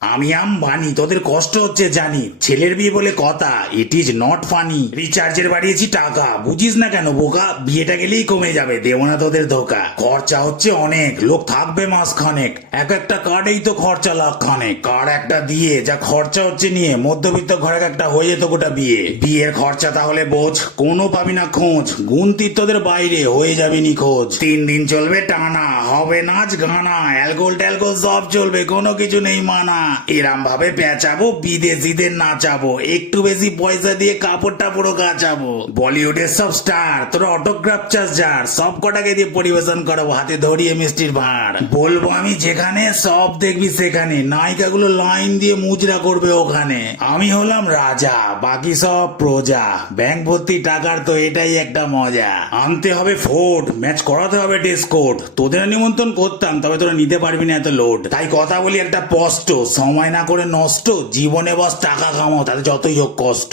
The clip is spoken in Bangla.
আমি আম্বানি, তোদের কষ্ট হচ্ছে জানি, ছেলের বিয়ে বলে কথা, ইট ইজ নট ফানি। রিচার্জের বাড়িয়েছি টাকা, বুঝিস না কেন বোকা, বিয়েটা গেলেই কমে যাবে, দেবো না তোদের ধোকা। খরচা হচ্ছে অনেক, লোক থাকবে মাস খানেক, এক একটা কার্ডেই তো খরচা লাখ খানেক। কার্ড একটা দিয়ে যা খরচা হচ্ছে নিয়ে মধ্যবিত্ত ঘরের একটা হয়ে যেত গোটা বিয়ে। বিয়ের খরচা তাহলে বোঝ, কোনো পাবি না খোঁজ, গুনতির তোদের বাইরে হয়ে যাবে নিখোঁজ। 3 দিন চলবে টানা, হবে নাচ গানা, অ্যালকোহল ট্যালকোহল সব চলবে, কোনো কিছু নেই মানা। এরাম ভাবে পেঁচাবো, বিদেশিদের নাচাবো, একটু বেশি পয়সা দিয়ে কাপড় টাপড়ও কাচাবো। বলিউডের সব স্টার তোরা অটোগ্রাফ চাস যার, সব কটাকে দিয়ে পরিবেশন করাবো, হাতে ধরিয়ে মিষ্টির ভাঁড়। বলবো আমি যেখানে, সব দেখবি সেখানে, নায়িকাগুলো লাইন দিয়ে মুজরা করবে ওখানে। আমি হলাম রাজা, বাকি সব প্রজা, ব্যাংক ভর্তি টাকার তো এটাই একটা মজা। আনতে হবে ফোর্ড, ম্যাচ করাতে হবে টেস্ট কোড, তোদের নিমন্ত্রণ করতাম তবে তোরা নিতে পারবি না এত লোড। তাই কথা বলি একটা স্পষ্ট, সময় না করে নষ্ট, জীবনে বস টাকা কামাও, তাতে যতই হোক কষ্ট।